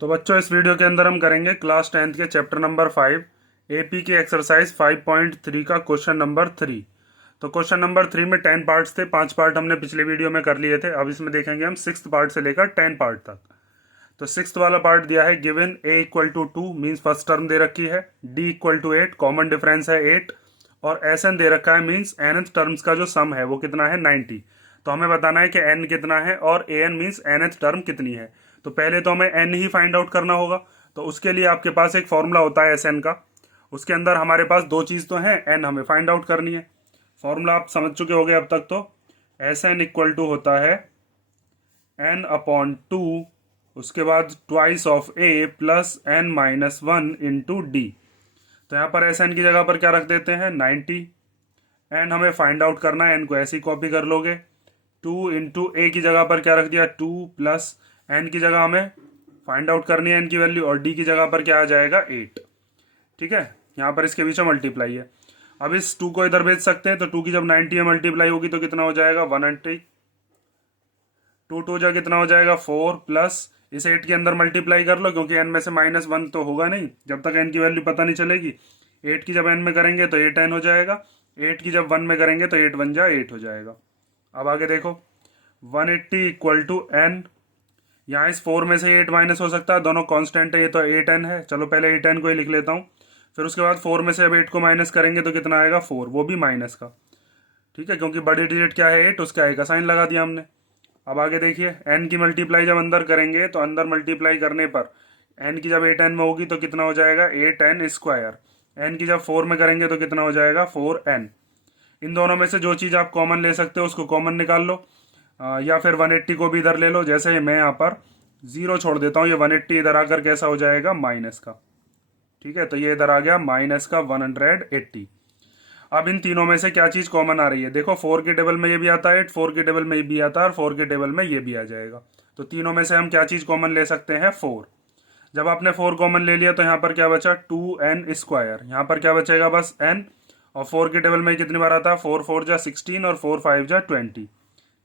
तो बच्चों इस वीडियो के अंदर हम करेंगे क्लास 10th के चैप्टर नंबर 5 एपी की एक्सरसाइज 5.3 का क्वेश्चन नंबर 3। तो क्वेश्चन नंबर 3 में 10 पार्ट्स थे, 5 पार्ट हमने पिछले वीडियो में कर लिए थे। अब इसमें देखेंगे हम 6th पार्ट से लेकर 10 पार्ट तक। तो 6th वाला पार्ट दिया है given a equal to 2 means first term दे रखी है, d equal to 8 common difference है 8 और एन दे रखा है मीन्स nth टर्म्स का जो सम है वो कितना है 90। तो हमें बताना है कि n कितना है और an मीन्स nth टर्म कितनी है। तो पहले तो हमें n ही फाइंड आउट करना होगा। तो उसके लिए आपके पास एक फॉर्मूला होता है Sn का। उसके अंदर हमारे पास दो चीज़ तो है, n हमें फाइंड आउट करनी है। फॉर्मूला आप समझ चुके होंगे अब तक। तो Sn इक्वल टू होता है n अपॉन 2, उसके बाद twice of a plus n minus 1 into d. तो यहाँ पर Sn की जगह पर क्या रख देते हैं 90। n हमें फाइंड आउट करना है, n को ऐसे ही कॉपी कर लोगे। 2 इंटू ए की जगह पर क्या रख दिया 2 प्लस एन की जगह हमें फाइंड आउट करनी है एन की वैल्यू, और डी की जगह पर क्या आ जाएगा 8। ठीक है, यहाँ पर इसके बीच में मल्टीप्लाई है। अब इस 2 को इधर भेज सकते हैं, तो 2 की जब 90 में मल्टीप्लाई होगी तो कितना हो जाएगा 180। 2 2 जा कितना हो जाएगा 4 प्लस इस 8 के अंदर मल्टीप्लाई कर लो, क्योंकि एन में से -1 तो होगा नहीं जब तक एन की वैल्यू पता नहीं चलेगी। 8 की जब एन में करेंगे तो 8n हो जाएगा, 8 की जब 1 में करेंगे तो 8 1 जा 8 हो जाएगा। अब आगे देखो 180 इक्वल टू एन, यहाँ इस 4 में से 8 माइनस हो सकता है, दोनों कांस्टेंट है, ये तो 8n है। चलो पहले 8n को ही लिख लेता हूँ। फिर उसके बाद 4 में से अब 8 को माइनस करेंगे तो कितना आएगा 4, वो भी माइनस का। ठीक है, क्योंकि बड़ी डिजिट क्या है 8, उसका का साइन लगा दिया हमने। अब आगे देखिए n की मल्टीप्लाई जब अंदर करेंगे तो अंदर मल्टीप्लाई करने पर n की जब 8n में होगी तो कितना हो जाएगा 8n स्क्वायर। n की जब 4 में करेंगे तो कितना हो जाएगा 4n। इन दोनों में से जो चीज़ आप कॉमन ले सकते हो उसको कॉमन निकाल लो, या फिर 180 को भी इधर ले लो। जैसे मैं यहाँ पर 0 छोड़ देता हूँ, ये 180 इधर आकर कैसा हो जाएगा माइनस का। ठीक है, तो ये इधर आ गया माइनस का 180। अब इन तीनों में से क्या चीज़ कॉमन आ रही है, देखो 4 के टेबल में ये भी आता है, 8 4 के टेबल में ये भी आता है और 4 के टेबल में ये भी आ जाएगा। तो तीनों में से हम क्या चीज़ कॉमन ले सकते हैं 4। जब आपने 4 कॉमन ले लिया तो यहाँ पर क्या बचा 2n स्क्वायर, यहाँ पर क्या बचेगा बस n। और 4 के टेबल में कितनी बार आता है 4 4 जा 16 और 4 5 जा 20।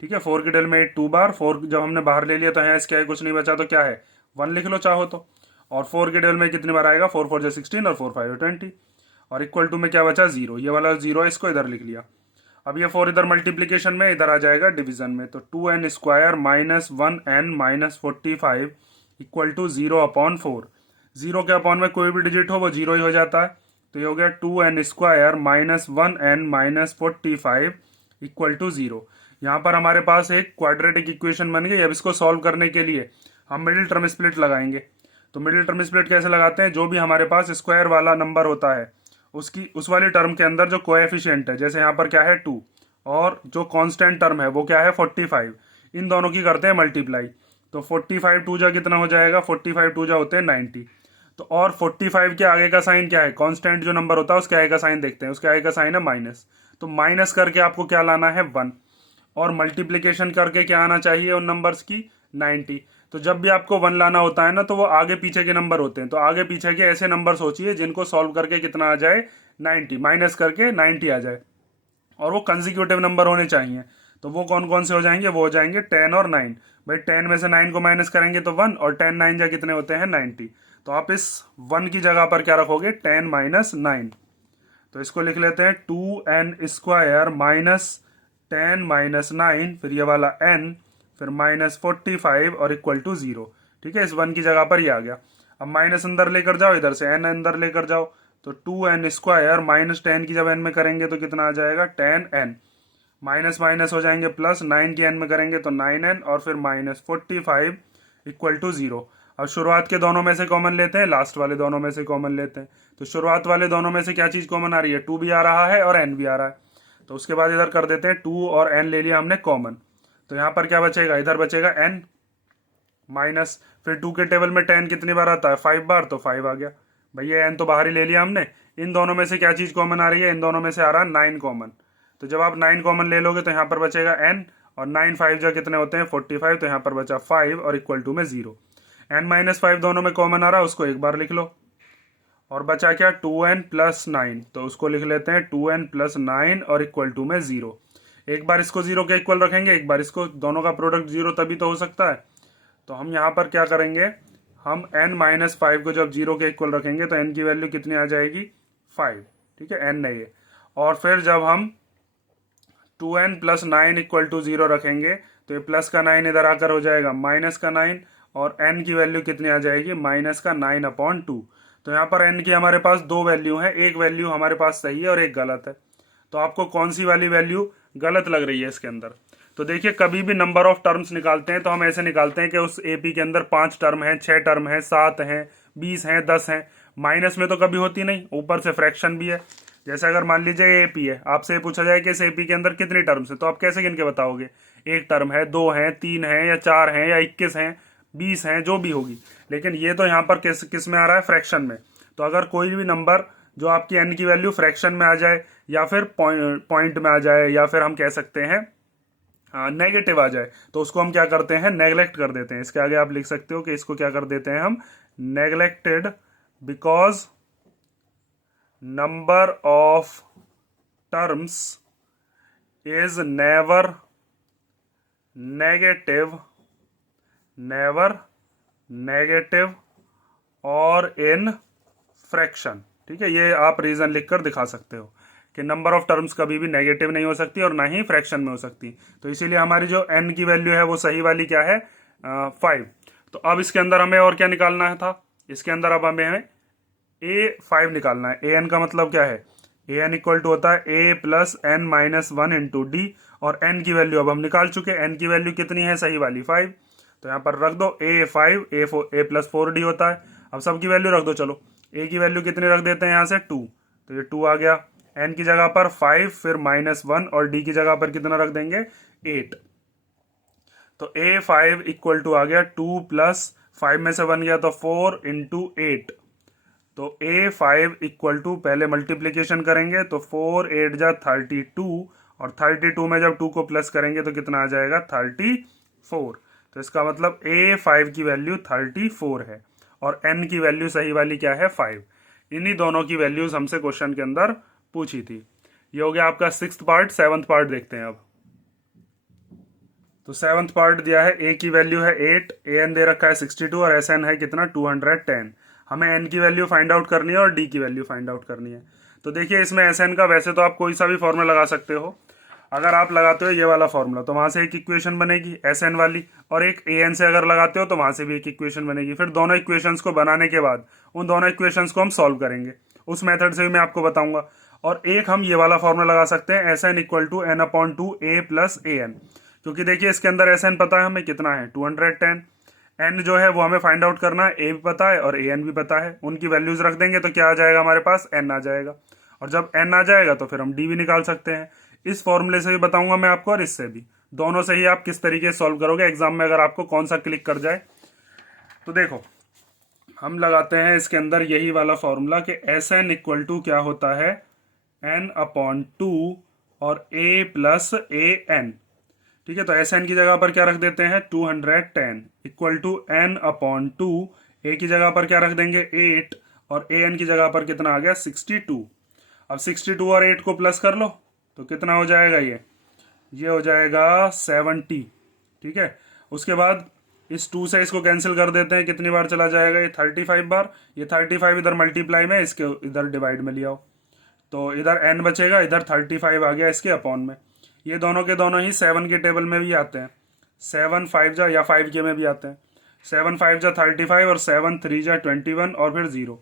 ठीक है, 4 के टेबल में 8 2 बार, 4 जब हमने बाहर ले लिया तो यहाँ इसके कुछ नहीं बचा, तो क्या है 1 लिख लो चाहो तो। और 4 के टेबल में कितनी बार आएगा 4 4 जा 16 और 4 5 जा 20। और इक्वल टू में क्या बचा 0, ये वाला 0 इसको इधर लिख लिया। अब ये 4 इधर मल्टीप्लीकेशन में, इधर आ जाएगा डिवीजन में। तो 2n square minus 1n minus 45 equal to 0 upon 4। 0 के अपॉन में कोई भी डिजिट हो वो 0 ही हो जाता है। तो ये हो गया 2n square minus 1n minus 45 equal to 0। यहाँ पर हमारे पास एक क्वाड्रेटिक इक्वेशन बन गई। अब इसको सॉल्व करने के लिए हम मिडिल टर्म स्प्लिट लगाएंगे। तो मिडिल टर्म स्प्लिट कैसे लगाते हैं, जो भी हमारे पास स्क्वायर वाला नंबर होता है उसकी उस वाली टर्म के अंदर जो कोएफिशिएंट है, जैसे यहाँ पर क्या है 2 और जो कांस्टेंट टर्म है वो क्या है 45, इन दोनों की करते हैं मल्टीप्लाई। तो 45 2 जा कितना हो जाएगा 45 2 जा होते हैं 90। तो और 45 के आगे का साइन क्या है, कांस्टेंट जो नंबर होता है उसके आगे का साइन देखते हैं, उसके आगे का साइन है माइनस। तो माइनस करके आपको क्या लाना है 1 और मल्टीप्लीकेशन करके क्या आना चाहिए उन नंबर्स की 90। तो जब भी आपको 1 लाना होता है ना तो वो आगे पीछे के नंबर होते हैं। तो आगे पीछे के ऐसे नंबर सोचिए जिनको सॉल्व करके कितना आ जाए 90, माइनस करके 90 आ जाए, और वो कंसेक्यूटिव नंबर होने चाहिए। तो वो कौन कौन से हो जाएंगे, वो हो जाएंगे 10 और 9। भाई 10 में से 9 को माइनस करेंगे तो 1, और 10 9 जा कितने होते हैं 90। तो आप इस 1 की जगह पर क्या रखोगे 10 माइनस 9। तो इसको लिख लेते हैं 2n स्क्वायर माइनस 10 माइनस 9, फिर ये वाला n, फिर माइनस 45 और इक्वल टू 0। ठीक है, इस 1 की जगह पर ये आ गया। अब माइनस अंदर लेकर जाओ, इधर से n अंदर लेकर जाओ, तो 2n स्क्वायर माइनस 10 की जब n में करेंगे तो कितना आ जाएगा 10n। माइनस माइनस हो जाएंगे प्लस, 9 की n में करेंगे तो 9n और फिर माइनस 45 इक्वल टू 0। अब शुरुआत के दोनों में से कॉमन लेते हैं, लास्ट वाले दोनों में से कॉमन लेते हैं। तो शुरुआत वाले दोनों में से क्या चीज़ कॉमन आ रही है 2 भी आ रहा है और n भी आ रहा है। तो उसके बाद इधर कर देते हैं 2 और n ले लिया हमने कॉमन। तो यहाँ पर क्या बचेगा, इधर बचेगा n माइनस, फिर 2 के टेबल में 10 कितनी बार आता है 5 बार, तो 5 आ गया। भैया n तो बाहर ही ले लिया हमने। इन दोनों में से क्या चीज़ कॉमन आ रही है, इन दोनों में से आ रहा है 9 कॉमन। तो जब आप 9 कॉमन ले लोगे तो यहाँ पर बचेगा n, और 9 5 जा कितने होते हैं 45, तो यहाँ पर बचा 5 और इक्वल टू में 0। n माइनस 5 दोनों में कॉमन आ रहा है, उसको एक बार लिख लो। और बचा क्या 2n प्लस 9, तो उसको लिख लेते हैं 2n प्लस 9 और इक्वल टू में 0। एक बार इसको 0 के इक्वल रखेंगे, एक बार इसको, दोनों का प्रोडक्ट 0 तभी तो हो सकता है। तो हम यहाँ पर क्या करेंगे, हम n-5 को जब 0 के इक्वल रखेंगे तो n की वैल्यू कितनी आ जाएगी 5, ठीक है, n नहीं है। और फिर जब हम 2n + 9 = 0 रखेंगे तो ये प्लस का 9 इधर आकर हो जाएगा माइनस का 9, और n की वैल्यू कितनी आ जाएगी -9/2। तो यहाँ पर n की हमारे पास दो वैल्यू हैं, एक वैल्यू हमारे पास सही है और एक गलत है। तो आपको कौन सी वाली वैल्यू गलत लग रही है इसके अंदर? तो देखिए, कभी भी नंबर ऑफ टर्म्स निकालते हैं तो हम ऐसे निकालते हैं कि उस एपी के अंदर 5 टर्म हैं, 6 टर्म हैं, 7 हैं, 20 हैं, 10 हैं। माइनस में तो कभी होती नहीं, ऊपर से फ्रैक्शन भी है। जैसे अगर मान लीजिए एपी है, आपसे ये पूछा जाए कि इस एपी के अंदर कितनी टर्म्स है, तो आप कैसे गिन के बताओगे? एक टर्म है, दो हैं, तीन है, या चार हैं, या 21 हैं, 20 हैं, जो भी होगी। लेकिन ये तो यहाँ पर किस किस में आ रहा है? फ्रैक्शन में। तो अगर कोई भी नंबर जो आपकी एन की वैल्यू फ्रैक्शन में आ जाए, या फिर पॉइंट में आ जाए, या फिर हम कह सकते हैं नेगेटिव आ जाए, तो उसको हम क्या करते हैं? नेग्लेक्ट कर देते हैं। इसके आगे आप लिख सकते हो कि इसको क्या कर देते हैं हम? Neglected, because number of terms is never negative और इन फ्रैक्शन। ठीक है, ये आप रीजन लिखकर दिखा सकते हो कि नंबर ऑफ टर्म्स कभी भी नेगेटिव नहीं हो सकती और ना ही फ्रैक्शन में हो सकती। तो इसीलिए हमारी जो n की वैल्यू है वो सही वाली क्या है? 5। तो अब इसके अंदर हमें और क्या निकालना है था? इसके अंदर अब हमें a5 निकालना है। an का मतलब क्या है? an इक्वल टू होता है a + n-1 × d, और n की वैल्यू अब हम निकाल चुके। n की वैल्यू कितनी है? सही वाली 5। तो यहाँ पर रख दो a5, a + 4d होता है। अब सबकी वैल्यू रख दो। चलो, a की वैल्यू कितनी रख देते हैं यहाँ से? 2। तो ये 2 आ गया। n की जगह पर 5, फिर -1, और d की जगह पर कितना रख देंगे? 8। तो a5 इक्वल टू आ गया 2 + 5 में से 1 गया तो 4 × 8। तो a5 इक्वल टू, पहले मल्टीप्लीकेशन करेंगे तो 4 8 जा 32, और 32 में जब 2 को प्लस करेंगे तो कितना आ जाएगा? 34। तो इसका मतलब a5 की वैल्यू 34 है, और n की वैल्यू सही वाली क्या है? 5। इन्हीं दोनों की वैल्यूज हमसे क्वेश्चन के अंदर पूछी थी। ये हो गया आपका 6th पार्ट। 7th पार्ट देखते हैं अब। तो 7th पार्ट दिया है, a की वैल्यू है 8, an दे रखा है 62, और sn है कितना? 210। हमें n की वैल्यू फाइंड आउट करनी है और d की वैल्यू फाइंड आउट करनी है। तो देखिए, इसमें sn का वैसे तो आप कोई सा भी फॉर्मूला लगा सकते हो। अगर आप लगाते हो ये वाला फॉर्मूला तो वहां से एक इक्वेशन बनेगी sn वाली, और एक an से अगर लगाते हो तो वहां से भी एक इक्वेशन बनेगी। फिर दोनों इक्वेशंस को बनाने के बाद उन दोनों इक्वेशंस को हम सॉल्व करेंगे। उस मेथड से भी मैं आपको बताऊंगा। और एक हम ये वाला फॉर्मूला लगा सकते हैं, sn equal to n/2 a + an, क्योंकि देखिए इसके अंदर sn पता है हमें कितना है? 210। n जो है वो हमें फाइंड आउट करना है, a भी पता है और an भी पता है। उनकी वैल्यूज रख देंगे तो क्या आ जाएगा हमारे पास? n आ जाएगा। और जब n आ जाएगा तो फिर हम d भी निकाल सकते हैं। इस फॉर्मूले से भी बताऊंगा मैं आपको, और इससे भी, दोनों से ही आप किस तरीके से सॉल्व करोगे एग्जाम में, अगर आपको कौन सा क्लिक कर जाए। तो देखो, हम लगाते हैं इसके अंदर यही वाला फॉर्मूला कि sn इक्वल टू क्या होता है? n/2 और a + an। ठीक है, तो sn की जगह पर क्या रख देते हैं? 210 इक्वल टू n/2, a की जगह पर क्या रख देंगे? 8, और an की जगह पर कितना आ गया? 62। अब 62 और 8 को प्लस कर लो तो कितना हो जाएगा? ये हो जाएगा 70। ठीक है, उसके बाद इस 2 से इसको कैंसिल कर देते हैं। कितनी बार चला जाएगा? ये 35 बार। ये 35 इधर मल्टीप्लाई में, इसके इधर डिवाइड में लिया हो तो इधर n बचेगा, इधर 35 आ गया इसके अपॉन में। ये दोनों के दोनों ही 7 के टेबल में भी आते हैं। 7 5 जा, या 5 के में भी आते हैं। 7 5 जा 35, और 7 3 जा 21, और फिर 0।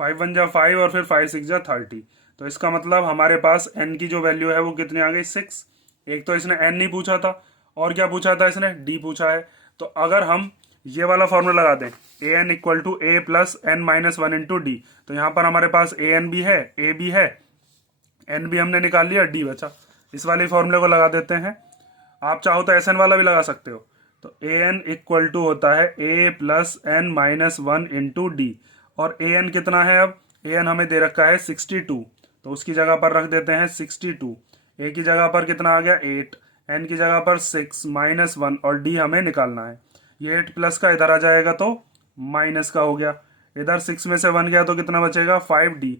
5 1 जा 5, और फिर 5 6 जा 30। तो इसका मतलब हमारे पास n की जो वैल्यू है वो कितनी आ गई? 6। एक तो इसने n नहीं पूछा था, और क्या पूछा था इसने? d पूछा है। तो अगर हम ये वाला फॉर्मूला लगा दें, an equal to a + n-1 × d, तो यहाँ पर हमारे पास an भी है, a भी है, n भी हमने निकाल लिया, d बचा। इस वाले फॉर्मूले को लगा देते हैं। आप चाहो तो sn वाला भी लगा सकते हो। तो an इक्वल टू होता है a + n-1 × d, और an कितना है? अब an हमें दे रखा है 62, तो उसकी जगह पर रख देते हैं 62। a की जगह पर कितना आ गया? 8, n की जगह पर 6 -1, और d हमें निकालना है। ये 8 प्लस का इधर आ जाएगा तो माइनस का हो गया। इधर 6 में से 1 गया तो कितना बचेगा? 5d।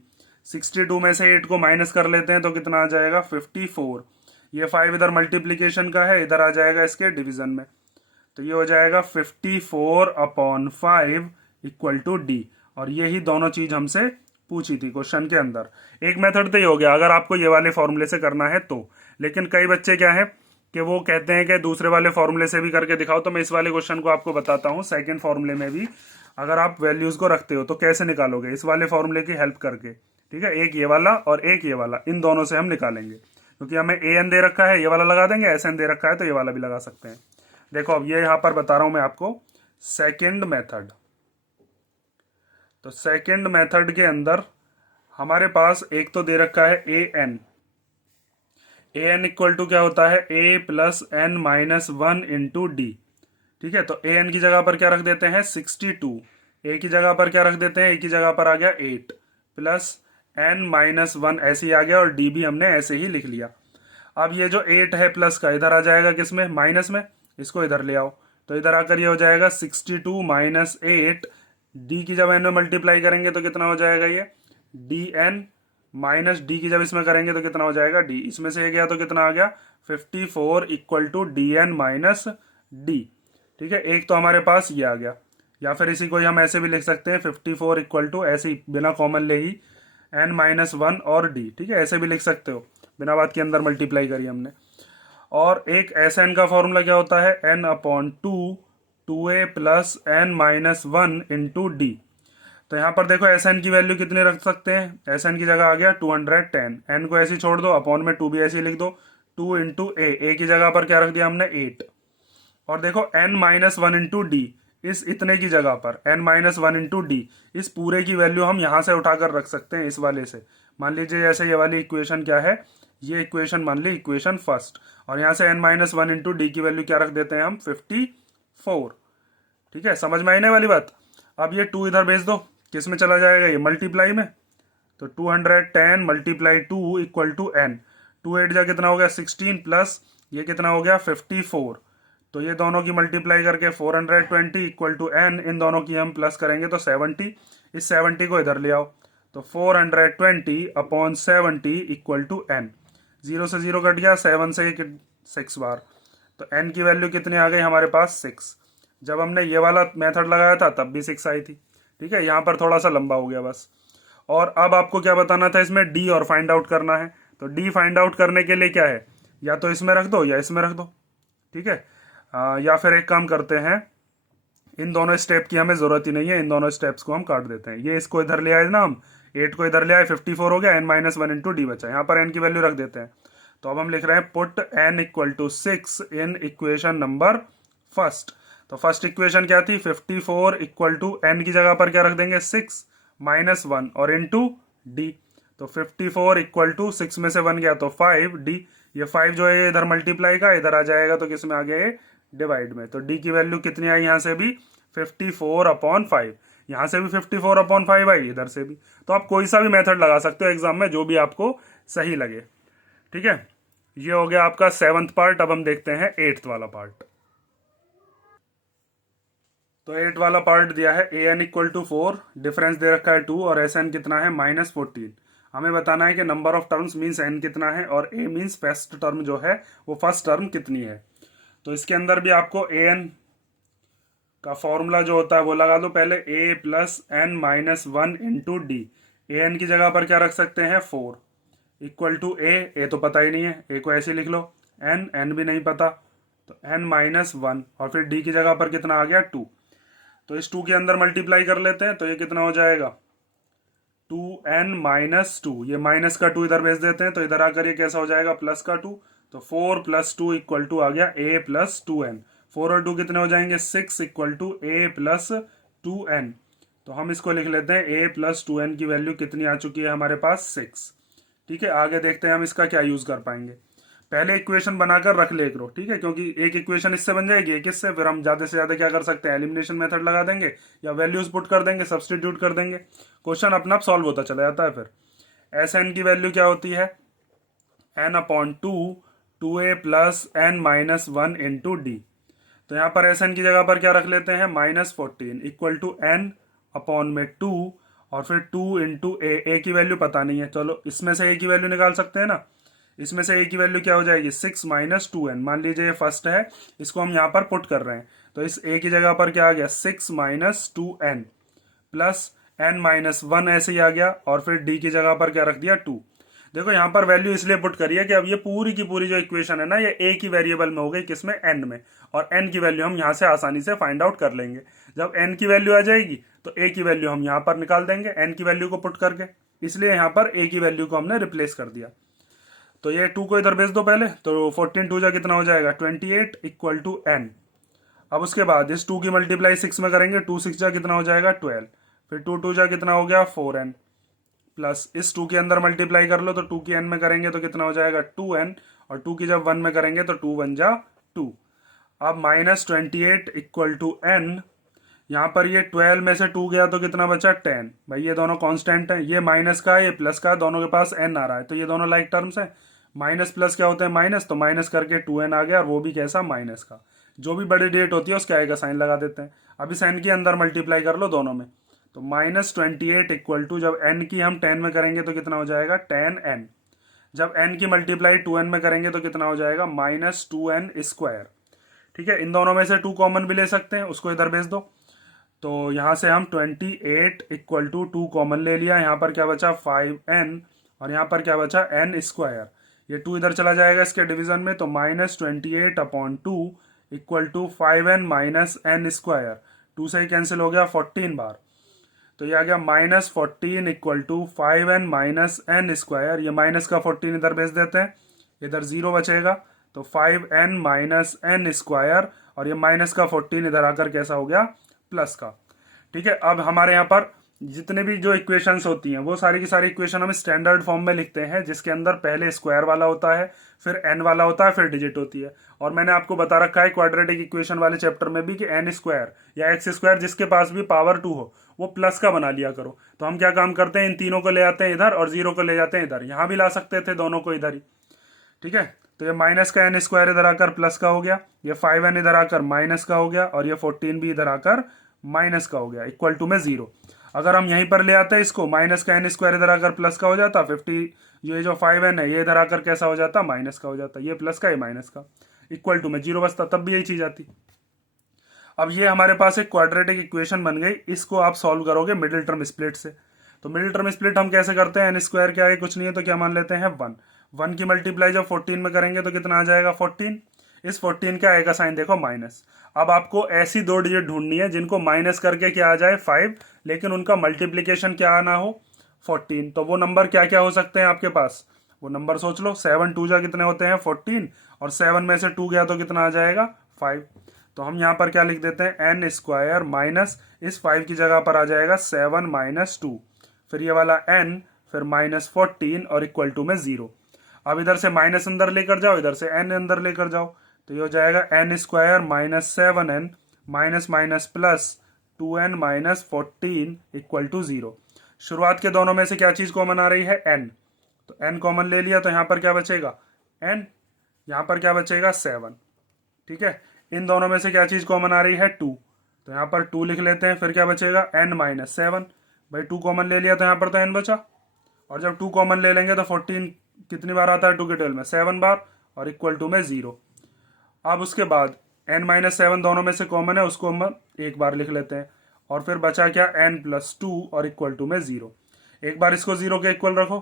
62 में से 8 को माइनस कर लेते हैं तो कितना आ जाएगा? 54। ये 5 इधर मल्टीप्लीकेशन का है, इधर आ जाएगा इसके डिवीजन में। तो ये हो जाएगा 54/5 इक्वल टू डी, और यही दोनों चीज हमसे पूछी थी क्वेश्चन के अंदर। एक मेथड तो ये हो गया अगर आपको ये वाले फॉर्मूले से करना है तो। लेकिन कई बच्चे क्या है कि वो कहते हैं कि दूसरे वाले फॉर्मूले से भी करके दिखाओ, तो मैं इस वाले क्वेश्चन को आपको बताता हूँ। सेकंड फॉर्मूले में भी अगर आप वैल्यूज को रखते हो तो कैसे निकालोगे, इस वाले फॉर्मूले की हेल्प करके। ठीक है, एक ये वाला और एक ये वाला, इन दोनों से हम निकालेंगे, क्योंकि हमें ए एन दे रखा है, ये वाला लगा देंगे, एस एन दे रखा है तो ये वाला भी लगा सकते हैं। देखो अब ये यहां पर बता रहा हूं मैं आपको सेकेंड मेथड। तो सेकेंड मेथड के अंदर हमारे पास एक तो दे रखा है a n. A n equal to क्या होता है, a plus n minus one into d. ठीक है, तो ए एन की जगह पर क्या रख देते हैं 62, ए की जगह पर क्या रख देते हैं, ए की जगह पर आ गया 8 प्लस एन माइनस वन ऐसे ही आ गया, और डी भी हमने ऐसे ही लिख लिया। अब ये जो 8 है प्लस का इधर आ जाएगा किसमें, माइनस में, इसको इधर ले आओ, तो इधर आकर ये हो जाएगा 62 माइनस 8, डी की जब एन में मल्टीप्लाई करेंगे तो कितना हो जाएगा ये डी एन, माइनस डी की जब इसमें करेंगे तो कितना हो जाएगा डी, इसमें से ये गया तो कितना आ गया 54 equal to d n minus d. ठीक है, एक तो हमारे पास ये आ गया, या फिर इसी को हम ऐसे भी लिख सकते हैं 54 इक्वल टू, ऐसे ही बिना कॉमन ले ही एन माइनस वन और डी। ठीक है, ऐसे भी लिख सकते हो, बिना बात के अंदर मल्टीप्लाई करी हमने। और एक एस एन का फॉर्मूला क्या होता है, n upon two a plus n minus one into d. तो यहाँ पर देखो एस एन की वैल्यू कितनी रख सकते हैं, एस एन की जगह आ गया 210, एन को ऐसे ही छोड़ दो, अपॉन में टू भी ऐसे ही लिख दो, 2 इंटू ए की जगह पर क्या रख दिया हमने 8, और देखो n minus one into d, इस इतने की जगह पर n minus one into d, इस पूरे की वैल्यू हम यहां से उठाकर रख सकते हैं इस वाले से। मान लीजिए जैसे ये वाली इक्वेशन क्या है, ये इक्वेशन मान ली इक्वेशन फर्स्ट, और यहां से n minus one into d की वैल्यू क्या रख देते हैं हम 54। ठीक है, समझ में आने वाली बात। अब ये 2 इधर भेज दो, किस में चला जाएगा ये मल्टीप्लाई में, तो 210 मल्टीप्लाई 2 इक्वल टू एन, 2 8 जा कितना हो गया 16 प्लस ये कितना हो गया 54, तो ये दोनों की मल्टीप्लाई करके 420 इक्वल टू एन, इन दोनों की हम प्लस करेंगे तो 70, इस 70 को इधर ले आओ, तो 420 अपॉन 70 इक्वल टू एन, 0 से 0 कट गया, 7 से 6 बार, तो एन की वैल्यू कितनी आ गई हमारे पास 6। जब हमने ये वाला मेथड लगाया था तब भी 6 आई थी। ठीक है, यहाँ पर थोड़ा सा लंबा हो गया बस। और अब आपको क्या बताना था, इसमें डी और फाइंड आउट करना है, तो डी फाइंड आउट करने के लिए क्या है, या तो इसमें रख दो या इसमें रख दो। ठीक है, या फिर एक काम करते हैं, इन दोनों स्टेप की हमें जरूरत ही नहीं है, इन दोनों स्टेप्स को हम काट देते हैं। ये इसको इधर ले आए ना हम, 8 को इधर ले आए, 54 हो गया, n minus one into d बचा, यहाँ पर एन की वैल्यू रख देते हैं। तो अब हम लिख रहे हैं put n equal to 6 in equation number first. तो फर्स्ट इक्वेशन क्या थी 54 इक्वल टू एन की जगह पर क्या रख देंगे 6 माइनस वन और इंटू डी, तो 54 इक्वल टू 6 में से 1 गया तो 5 डी, ये 5 जो है इधर मल्टीप्लाई का इधर आ जाएगा तो किस में आ गया ये डिवाइड में, तो डी की वैल्यू कितनी आई यहाँ से भी 54 अपॉन 5, यहाँ से भी 54 अपॉन 5 आई, इधर से भी। तो आप कोई सा भी मेथड लगा सकते हो एग्जाम में, जो भी आपको सही लगे। ठीक है, ये हो गया आपका 7th पार्ट। अब हम देखते हैं 8th वाला पार्ट। तो 8 वाला पार्ट दिया है a n equal to 4, difference दे रखा है 2 और एस एन कितना है -14। हमें बताना है कि number of terms means n कितना है और ए मीन्स फर्स्ट टर्म जो है वो फर्स्ट टर्म कितनी है। तो इसके अंदर भी आपको ए एन का फॉर्मूला जो होता है वो लगा दो पहले, a plus n minus one into d. A n की जगह पर क्या रख सकते हैं 4 इक्वल टू ए तो पता ही नहीं है, ए को ऐसे लिख लो, एन भी नहीं पता तो एन माइनस वन, और फिर डी की जगह पर कितना आ गया 2, तो इस 2 के अंदर मल्टीप्लाई कर लेते हैं तो ये कितना हो जाएगा 2n माइनस 2, ये माइनस का 2 इधर भेज देते हैं तो इधर आकर ये कैसा हो जाएगा प्लस का 2, तो 4 प्लस 2 इक्वल टू आ गया a प्लस 2n, 4 और 2 कितने हो जाएंगे 6 equal to a plus 2n। तो हम इसको लिख लेते हैं a प्लस 2n की वैल्यू कितनी आ चुकी है हमारे पास 6। ठीक है, आगे देखते हैं हम इसका क्या यूज कर पाएंगे। पहले इक्वेशन बनाकर रख ले करो, ठीक है, क्योंकि एक इक्वेशन इससे बन जाएगी, एक इससे, फिर हम ज्यादा से ज्यादा क्या कर सकते हैं एलिमिनेशन मेथड लगा देंगे या वैल्यूज पुट कर देंगे, सब्सटीट्यूट कर देंगे, क्वेश्चन अपना आप सॉल्व होता चला जाता है। फिर एस एन की वैल्यू क्या होती है n upon 2 a plus n minus one into d. तो यहाँ पर एस एन की जगह पर क्या रख लेते हैं -14 इक्वल टू एन अपॉन में 2 और फिर 2 इंटू ए की वैल्यू पता नहीं है, चलो इसमें से ए की वैल्यू निकाल सकते हैं ना, इसमें से ए की वैल्यू क्या हो जाएगी 6 माइनस 2n। मान लीजिए ये फर्स्ट है, इसको हम यहाँ पर पुट कर रहे हैं तो इस ए की जगह पर क्या आ गया 6 माइनस 2n, प्लस n-1 ऐसे ही आ गया, और फिर d की जगह पर क्या रख दिया 2। देखो यहाँ पर वैल्यू इसलिए पुट करी है कि अब ये पूरी की पूरी जो इक्वेशन है ना, ये एक ही वेरिएबल में हो गई, किसमें, n में, और n की वैल्यू हम यहाँ से आसानी से फाइंड आउट कर लेंगे। जब n की वैल्यू आ जाएगी तो a की वैल्यू हम यहाँ पर निकाल देंगे n की वैल्यू को पुट करके, इसलिए यहाँ पर a की वैल्यू को हमने रिप्लेस कर दिया। तो ये 2 को इधर भेज दो पहले, तो 14 2 जा कितना हो जाएगा 28 इक्वल टू n। अब उसके बाद इस 2 की मल्टीप्लाई 6 में करेंगे, 2 6 जा कितना हो जाएगा 12, फिर 2 2 जा कितना हो गया 4n, प्लस इस 2 के अंदर मल्टीप्लाई कर लो, तो 2 की n में करेंगे तो कितना हो जाएगा 2n, और 2 की जब 1 में करेंगे तो 2 1 जा 2। अब -28 इक्वल टू n, यहाँ पर ये 12 में से 2 गया तो कितना बचा 10। भाई ये दोनों कांस्टेंट हैं, ये माइनस का है ये प्लस का है, दोनों के पास n आ रहा है, तो ये दोनों लाइक टर्म्स हैं। माइनस प्लस क्या होता है माइनस, तो माइनस करके 2n आ गया, और वो भी कैसा, माइनस का। जो भी बड़ी डेट होती है उसके आगे का साइन लगा देते हैं। अब इस n के अंदर मल्टीप्लाई कर लो दोनों में, तो -28 इक्वल टू, जब n की हम 10 में करेंगे तो कितना हो जाएगा 10n, जब n की मल्टीप्लाई 2n में करेंगे तो कितना हो जाएगा -2n स्क्वायर। ठीक है, इन दोनों में से 2 कॉमन भी ले सकते हैं, उसको इधर भेज दो। तो यहाँ से हम 28 इक्वल टू 2 कॉमन ले लिया, यहाँ पर क्या बचा 5n, और यहाँ पर क्या बचा n स्क्वायर। ये 2 इधर चला जाएगा इसके डिवीजन में, तो -28/2 equal to 5n minus n square. 2 से ही कैंसिल हो गया 14 बार, तो ये आ गया -14 equal to 5n minus n square. ये माइनस का 14 इधर भेज देते हैं, इधर 0 बचेगा, तो 5n माइनस n स्क्वायर, और ये माइनस का 14 इधर आकर कैसा हो गया प्लस का। ठीक है, अब हमारे यहाँ पर जितने भी जो इक्वेशंस होती हैं वो सारी की सारी इक्वेशन हम स्टैंडर्ड फॉर्म में लिखते हैं, जिसके अंदर पहले स्क्वायर वाला होता है, फिर n वाला होता है, फिर डिजिट होती है। और मैंने आपको बता रखा है क्वाड्रेटिक इक्वेशन वाले चैप्टर में भी कि n स्क्वायर या x स्क्वायर जिसके पास भी पावर 2 हो वो प्लस का बना लिया करो। तो हम क्या काम करते हैं, इन तीनों को ले आते हैं इधर और 0 को ले जाते हैं इधर, यहाँ भी ला सकते थे दोनों को इधर ही। ठीक है, तो ये माइनस का n स्क्वायर इधर आकर प्लस का हो गया, ये 5n इधर आकर माइनस का हो गया, और ये 14 भी इधर आकर माइनस का हो गया, इक्वल टू में 0। अगर हम यहीं पर ले आते हैं इसको, माइनस का n स्क्वायर इधर आकर प्लस का हो जाता, 50 ये जो 5n है ये इधर आकर कैसा हो जाता माइनस का हो जाता, ये प्लस का ये माइनस का, इक्वल टू में 0 बचता, तब भी यही चीज आती। अब ये हमारे पास एक क्वाड्रेटिक इक्वेशन बन गई, इसको आप सॉल्व करोगे मिडिल टर्म स्प्लिट से। तो मिडिल टर्म स्प्लिट हम कैसे करते हैं, n स्क्वायर क्या है कुछ नहीं है, तो क्या मान लेते हैं 1 की मल्टीप्लाई जब 14 में करेंगे तो कितना आ जाएगा 14, इस 14 का आएगा साइन देखो माइनस। अब आपको ऐसी 2 डिजिट ढूंढनी है जिनको माइनस करके क्या आ जाए 5, लेकिन उनका मल्टीप्लीकेशन क्या आना हो 14। तो वो नंबर क्या क्या हो सकते हैं आपके पास, वो नंबर सोच लो। 7 2 जा कितने होते हैं 14, और 7 में से 2 गया तो कितना आ जाएगा 5। तो हम यहाँ पर क्या लिख देते हैं n स्क्वायर माइनस इस 5 की जगह पर आ जाएगा 7 माइनस 2, फिर ये वाला n, फिर -14 और इक्वल टू में 0। अब इधर से माइनस अंदर लेकर जाओ, इधर से n अंदर लेकर जाओ, तो ये हो जाएगा n square minus 7n minus minus plus 2n minus 14 equal to 0। शुरुआत के दोनों में से क्या चीज कॉमन आ रही है n, तो n कॉमन ले लिया, तो यहाँ पर क्या बचेगा n, यहाँ पर क्या बचेगा 7। ठीक है, इन दोनों में से क्या चीज कॉमन आ रही है 2, तो यहाँ पर 2 लिख लेते हैं, फिर क्या बचेगा n माइनस 7। भाई 2 कॉमन ले लिया तो यहाँ पर तो n बचा, और जब 2 कॉमन ले लेंगे तो 14 कितनी बार आता है 2 के टेबल में 7 बार, और इक्वल टू में 0। अब उसके बाद n माइनस 7 दोनों में से कॉमन है, उसको हम एक बार लिख लेते हैं, और फिर बचा क्या n प्लस 2 और इक्वल टू में 0। एक बार इसको 0 के इक्वल रखो,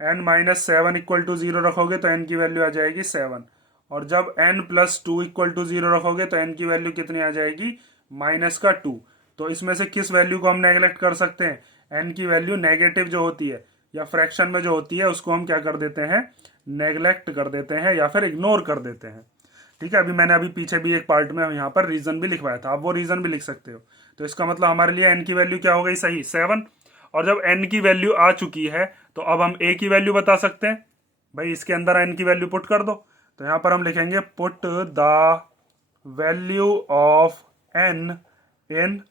n माइनस 7 इक्वल टू 0 रखोगे तो n की वैल्यू आ जाएगी 7, और जब n प्लस 2 इक्वल टू 0 रखोगे तो n की वैल्यू कितनी आ जाएगी माइनस का 2। तो इसमें से किस वैल्यू को हम नेगलेक्ट कर सकते हैं, n की वैल्यू नेगेटिव जो होती है या फ्रैक्शन में जो होती है उसको हम क्या कर देते हैं नेगलेक्ट कर देते हैं या फिर इग्नोर कर देते हैं। ठीक है, अभी मैंने अभी पीछे भी एक पार्ट में यहाँ पर रीजन भी लिखवाया था, आप वो रीजन भी लिख सकते हो। तो इसका मतलब हमारे लिए n की वैल्यू क्या हो गई सही 7, और जब n की वैल्यू आ चुकी है तो अब हम a की वैल्यू बता सकते हैं। भाई इसके अंदर n की वैल्यू पुट कर दो, तो यहाँ पर हम लिखेंगे put the value of n in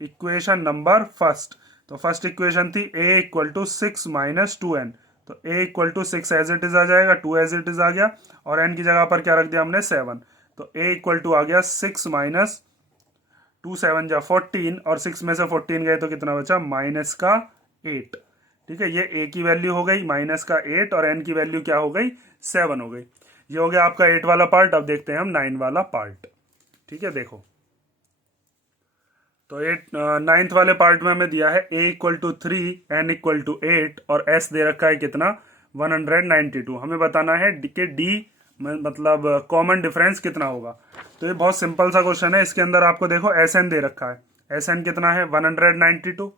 equation number first. तो फर्स्ट इक्वेशन थी a equal to 6 minus 2n, तो a equal to 6 as it is आ जाएगा, 2 एज इट इज आ गया, और n की जगह पर क्या रख दिया हमने 7, तो a इक्वल टू आ गया 6 माइनस 2 7 जा 14, और 6 में से 14 गए तो कितना बचा माइनस का 8। ठीक है, ये a की वैल्यू हो गई माइनस का 8, और n की वैल्यू क्या हो गई 7 हो गई। ये हो गया आपका 8 वाला पार्ट। अब देखते हैं हम 9 वाला पार्ट। ठीक है, देखो तो 9th वाले पार्ट में हमें दिया है a equal to 3, n equal to 8 और s दे रखा है कितना 192। हमें बताना है कि d मतलब कॉमन डिफरेंस कितना होगा। तो ये बहुत सिंपल सा क्वेश्चन है। इसके अंदर आपको देखो Sn दे रखा है, Sn कितना है 192।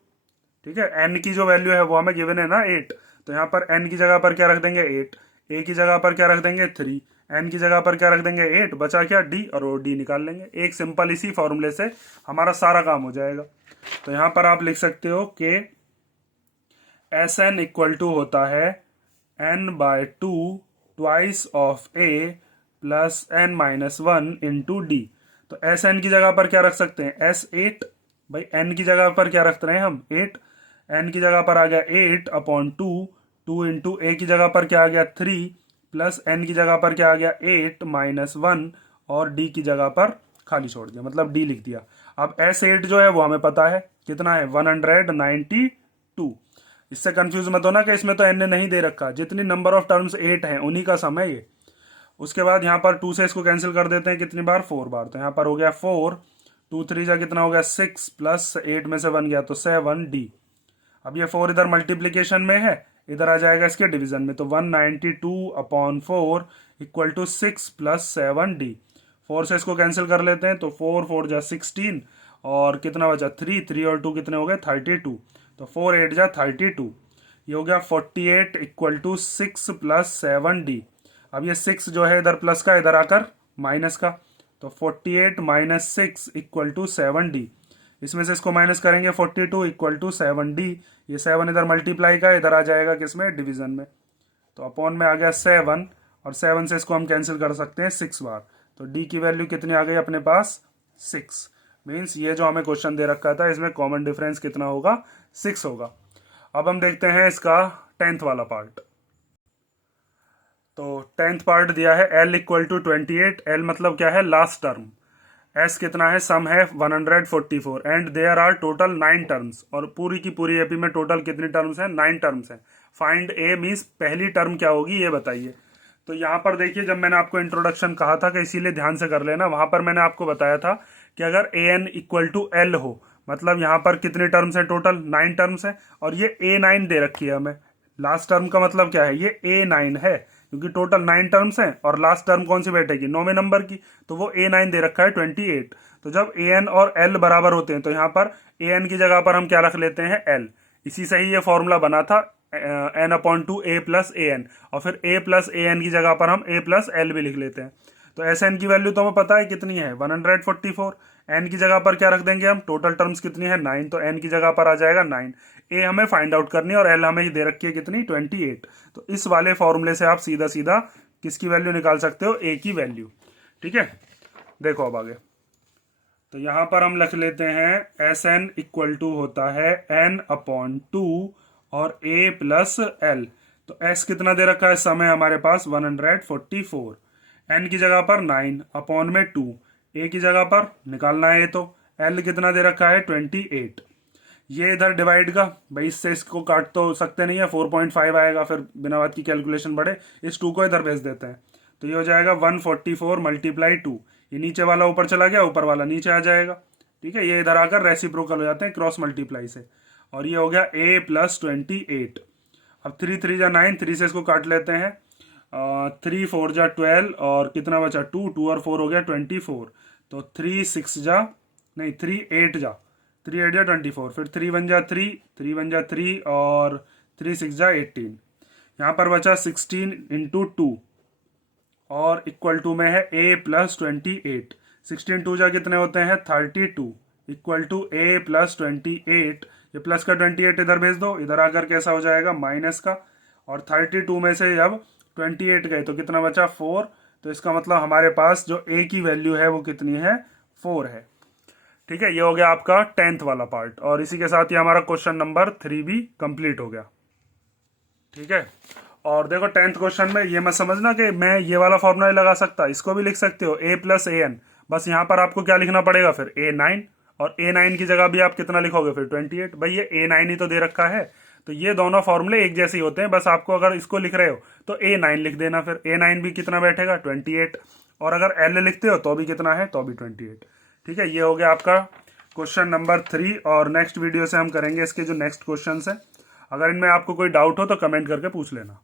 ठीक है, n की जो वैल्यू है वो हमें गिवन है ना 8, तो यहाँ पर n की जगह पर क्या रख देंगे 8, a की जगह पर क्या रख देंगे 3, n की जगह पर क्या रख देंगे 8, बचा क्या d, और वो d निकाल लेंगे। एक सिंपल इसी फॉर्मूले से हमारा सारा काम हो जाएगा। तो यहाँ पर आप लिख सकते हो कि Sn इक्वल टू होता है n/2 twice of a plus n-1 into d. तो Sn की जगह पर क्या रख सकते हैं S8, भाई n की जगह पर क्या रख रहे हैं हम 8, n की जगह पर आ गया 8/2, 2 इंटू a की जगह पर क्या आ गया 3, प्लस n की जगह पर क्या आ गया 8-1, और d की जगह पर खाली छोड़ दिया, मतलब d लिख दिया। अब S8 जो है वो हमें पता है कितना है 192। इससे कंफ्यूज मत होना कि इसमें तो n ने नहीं दे रखा, जितनी नंबर ऑफ टर्म्स 8 हैं उन्हीं का सम है ये। उसके बाद यहाँ पर 2 से इसको कैंसिल कर देते हैं, कितनी बार 4 बार, तो यहाँ पर हो गया 4, 2 3 जा कितना हो गया 6, प्लस 8 में से 1 गया तो 7d। अब ये 4 इधर मल्टीप्लीकेशन में है, इधर आ जाएगा इसके डिवीजन में, तो 192/4 इक्वल टू 6 प्लस 7d। 4 से इसको कैंसिल कर लेते हैं, तो 4 4 जा 16, और कितना बचा 3, 3 और 2 कितने हो गए 32, तो 4 8 जा 32, ये हो गया 48 इक्वल टू 6 प्लस 7d। अब ये 6 जो है इधर प्लस का, इधर आकर माइनस का, तो 48 माइनस 6 इक्वल टू 7d। इसमें से इसको माइनस करेंगे 42 इक्वल टू 7d। ये 7 इधर मल्टीप्लाई का, इधर आ जाएगा किसमें डिवीजन में, तो अपॉन में आ गया 7, और 7 से इसको हम कैंसिल कर सकते हैं 6 बार, तो d की वैल्यू कितनी आ गई अपने पास 6। मीन्स ये जो हमें क्वेश्चन दे रखा था इसमें कॉमन डिफरेंस कितना होगा 6 होगा। अब हम देखते हैं इसका 10th वाला पार्ट। तो 10th पार्ट दिया है l इक्वल टू 28, l मतलब क्या है लास्ट टर्म, s कितना है सम है 144, and there are total 9 terms, और पूरी की पूरी एपी में टोटल कितनी टर्म्स हैं 9 टर्म्स हैं। फाइंड a मीन्स पहली टर्म क्या होगी ये बताइए। तो यहाँ पर देखिए, जब मैंने आपको इंट्रोडक्शन कहा था कि इसीलिए ध्यान से कर लेना, वहां पर मैंने आपको बताया था कि अगर an इक्वल टू l हो, मतलब यहाँ पर कितनी टर्म्स हैं टोटल 9 टर्म्स हैं, और ये a9 दे रखी है हमें। लास्ट टर्म का मतलब क्या है, ये a9 है, क्योंकि टोटल 9 टर्म्स हैं और लास्ट टर्म कौन सी बैठेगी 9वें नंबर की, तो वो a9 दे रखा है 28। तो जब an और l बराबर होते हैं तो यहाँ पर an की जगह पर हम क्या रख लेते हैं l। इसी से ही ये फॉर्मूला बना था n/2 a प्लस an, और फिर a प्लस an की जगह पर हम a प्लस l भी लिख लेते हैं। तो Sn की वैल्यू तो हमें पता है कितनी है 144, n की जगह पर क्या रख देंगे हम, टोटल टर्म्स कितनी है 9, तो n की जगह पर आ जाएगा 9। a हमें फाइंड आउट करनी है और l हमें दे रखी है कितनी 28। तो इस वाले फॉर्मूले से आप सीधा सीधा किसकी वैल्यू निकाल सकते हो, a की वैल्यू। ठीक है, देखो अब आगे। तो यहाँ पर हम लिख लेते हैं Sn इक्वल टू होता है n/2 और a प्लस l। तो s कितना दे रखा है समय हमारे पास 144, n की जगह पर 9 अपॉन में 2, a की जगह पर निकालना है तो l कितना दे रखा है 28। ये इधर डिवाइड का, भाई इससे इसको काट तो सकते नहीं है, 4.5 आएगा, फिर बिना बात की कैलकुलेशन बढ़े इस 2 को इधर भेज देते हैं, तो ये हो जाएगा 144 मल्टीप्लाई 2, ये नीचे वाला ऊपर चला गया, ऊपर वाला नीचे आ जाएगा। ठीक है, ये इधर आकर रेसिप्रोकल हो जाते हैं क्रॉस मल्टीप्लाई से, और ये हो गया a प्लस 28। अब 3 3 जा 9, 3 से इसको काट लेते हैं, 3 4 जा 12, और कितना बचा 2 2 और 4 हो गया 24, तो 3 6 जा नहीं 3 8 जा 3 8 जा 24, फिर 3 1 जा 3, 3 1 जा 3, और 3 6 जा 18। यहाँ पर बचा 16 इंटू 2, और इक्वल टू में है a प्लस 28। 16 2 जा कितने होते हैं 32, इक्वल टू a प्लस 28। ये प्लस का 28 इधर भेज दो, इधर आकर कैसा हो जाएगा माइनस का, और 32 में से जब 28 गए तो कितना बचा 4, तो इसका मतलब हमारे पास जो a की वैल्यू है वो कितनी है 4 है। ठीक है, ये हो गया आपका 10th वाला पार्ट, और इसी के साथ ही हमारा क्वेश्चन नंबर 3 भी कंप्लीट हो गया। ठीक है, और देखो 10th क्वेश्चन में ये मत समझना कि मैं ये वाला फॉर्मूला नहीं लगा सकता, इसको भी लिख सकते हो a प्लस an, बस यहाँ पर आपको क्या लिखना पड़ेगा फिर a9, और a9 की जगह भी आप कितना लिखोगे फिर 28। भाई ये a9 ही तो दे रखा है, तो ये दोनों फॉर्मूले एक जैसे ही होते हैं, बस आपको अगर इसको लिख रहे हो तो a9 लिख देना, फिर a9 भी कितना बैठेगा 28, और अगर l लिखते हो तो भी कितना है तो भी 28। ठीक है, ये हो गया आपका क्वेश्चन नंबर 3 और नेक्स्ट वीडियो से हम करेंगे इसके जो नेक्स्ट क्वेश्चन है। अगर इनमें आपको कोई डाउट हो तो कमेंट करके पूछ लेना।